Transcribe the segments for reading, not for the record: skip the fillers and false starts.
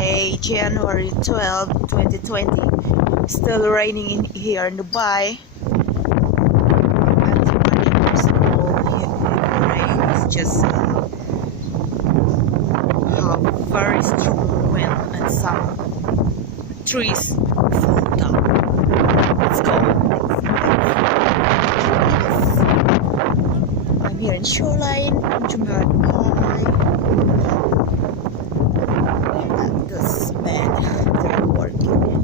Sunday, January 12, 2020. Still raining in here in Dubai. At 20 years ago, the rain is just very strong wind and some trees fall down. Let's go. I'm here in Shoreline Palm Jumeirah Dubai. And this man, they're working.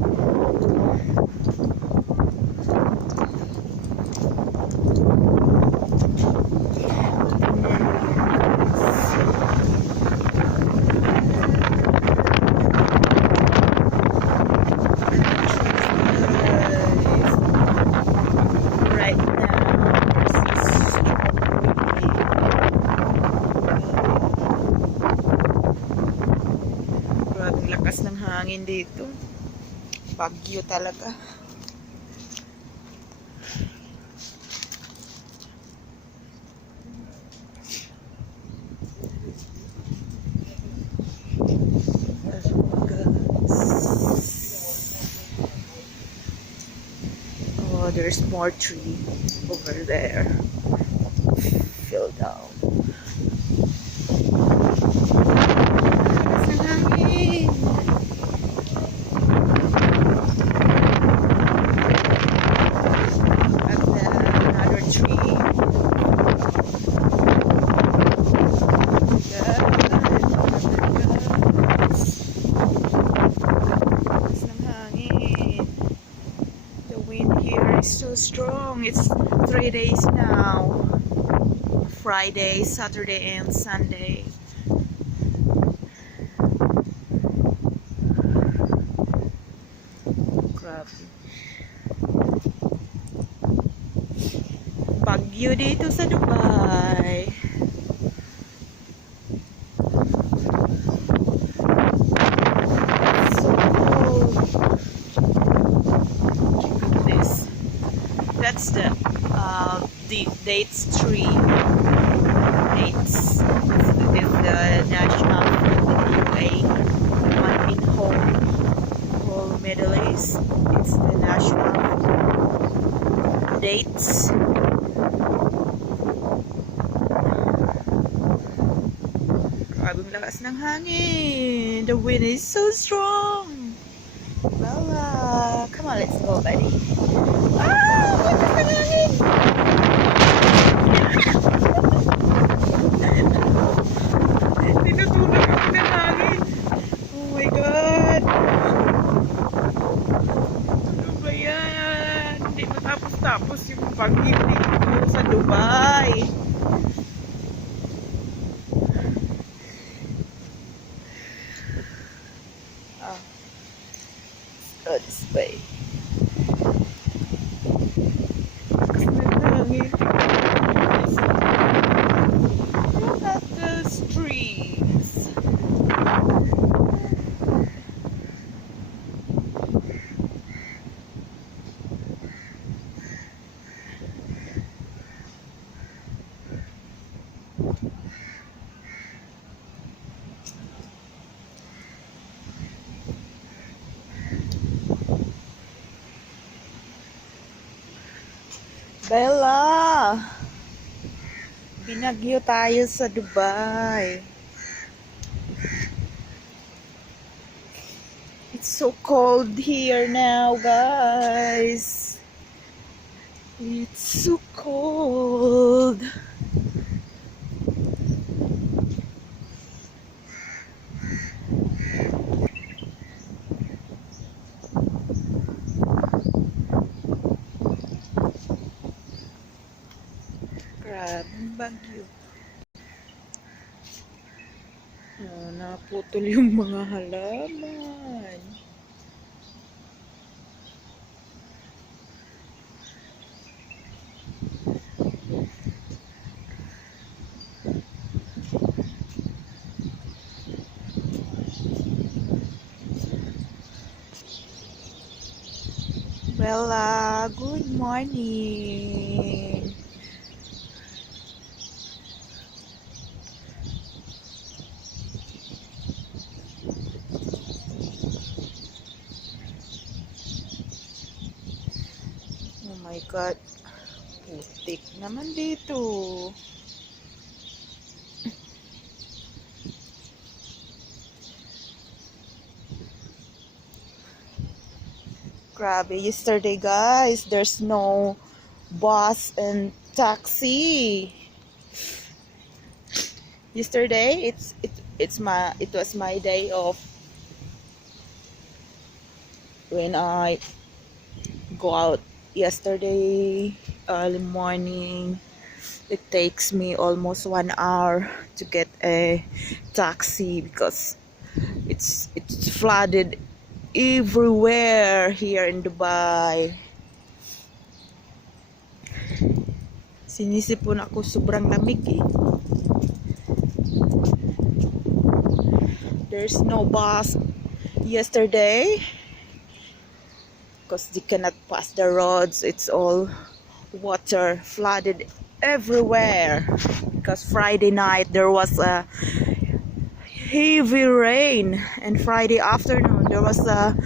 Ang lakas ng hangin dito. Bagyo talaga. Oh, there's more tree over there. Fell down. So strong. It's 3 days now. Friday, Saturday, and Sunday. Grabe. Bagyo dito sa Dubai. So cold. That's the dates tree. Dates is the national fruit in UAE. One in whole Middle East. It's the national dates. Grabing lakas ng hangin. The wind is so strong. Well, come on, let's go, buddy. Tinutunan ako ng hangin. Oh my God. Ano ba yan? Hindi matapos-tapos yung bagyo dito sa Dubai. Go this way. Look at those trees. Bella, binagyo tayo sa Dubai. It's so cold here now, guys. It's so cold. Grabing bagyo. Oh, naputol yung mga halaman. Bella, good morning. my God. Putik naman dito. Grabe, yesterday guys, there's no bus and taxi. Yesterday, it was my day off when I go out yesterday early morning. It takes me almost 1 hour to get a taxi because it's flooded everywhere here in Dubai. Sinisipon ako, sobrang lamig eh. There's no bus yesterday because they cannot pass the roads. It's all water, flooded everywhere because Friday night there was a heavy rain, and Friday afternoon there was a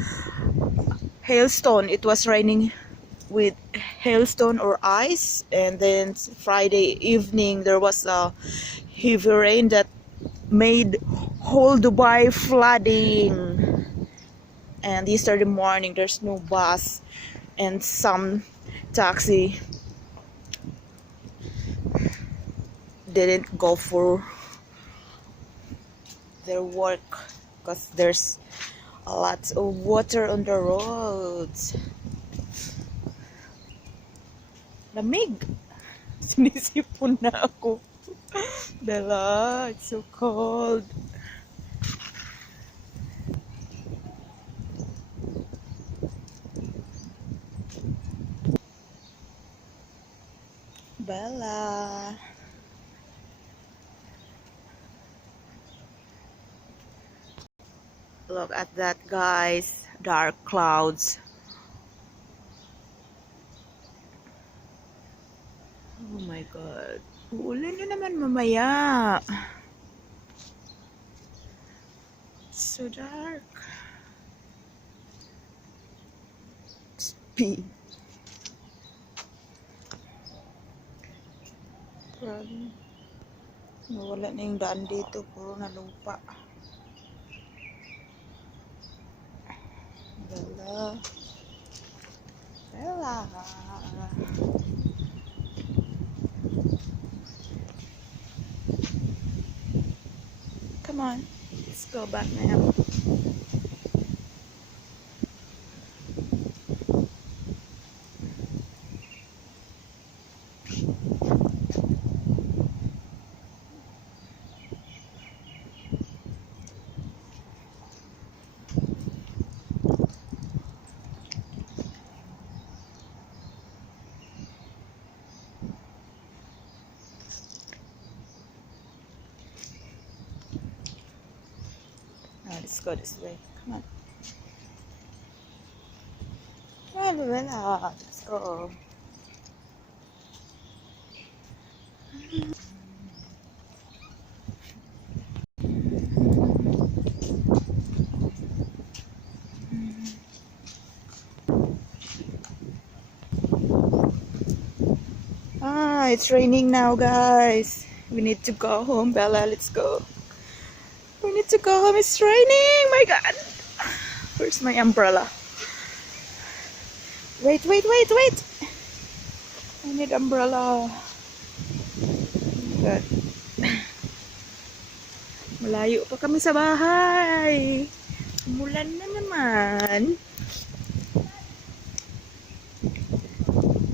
hailstone. It was raining with hailstone or ice, and then Friday evening there was a heavy rain that made whole Dubai flooding. And yesterday morning there's no bus and some taxi didn't go for their work because there's a lot of water on the roads. Lamig. Sinisipon na ako. Dala, it's so cold. Bella. Look at that, guys. Dark clouds. Oh my God. Uulan na naman mamaya. It's so dark. Speed. Grabe. Nawala na yung daan dito. Puro na lupa. Bella. Bella. Come on. Let's go back now. Let's go this way. Come on. Come on, Bella. Let's go. It's raining now, guys. We need to go home, Bella. Let's go. We need to go home. It's raining. My God. Where's my umbrella? Wait. I need umbrella. Oh my God. Malayo pa kami sa bahay. Umulan na naman.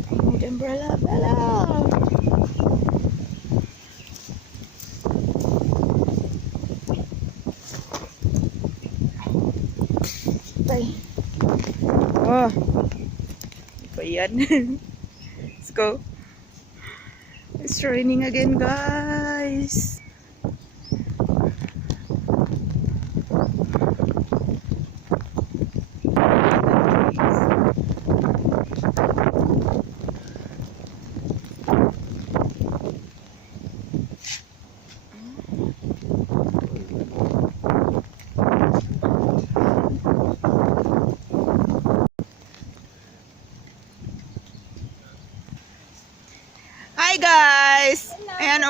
I need umbrella, Bella. Oh, ba yan? Let's go. It's raining again, guys.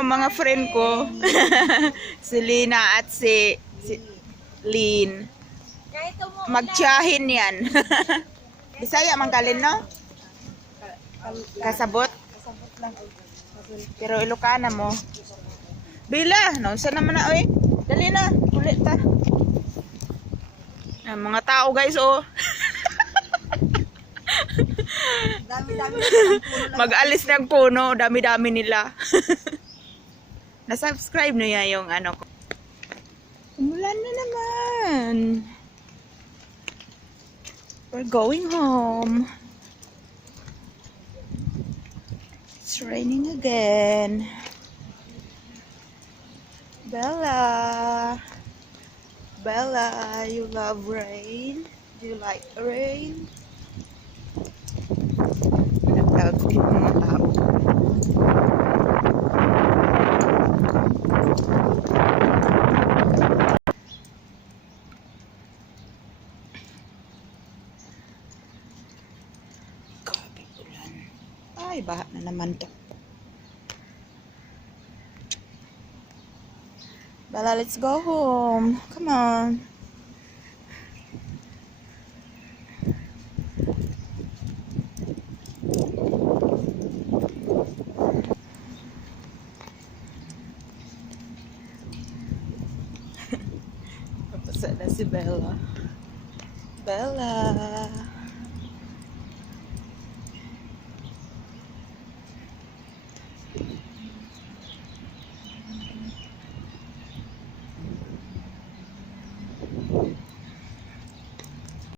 yung mga friend ko. Si Lina at si Lin. Magtiyahin yan. Bisaya man kalin, no? Kasabot. Pero Ilocana mo. Bila, no? Saan naman na, oy? Dali na, ulit ta. Mga tao, guys, oh. Dami-dami. Mag-alis ng puno, dami-dami nila. Na-subscribe na yung ano ko. Umulan na naman. We're going home. It's raining again. Bella. Bella, you love rain? Do you like rain? Nagtawag ko yung mga tao. Grabe ulan. Ay, baha na naman to. Bella, let's go home. Come on. Papasa na si Bella. Bella.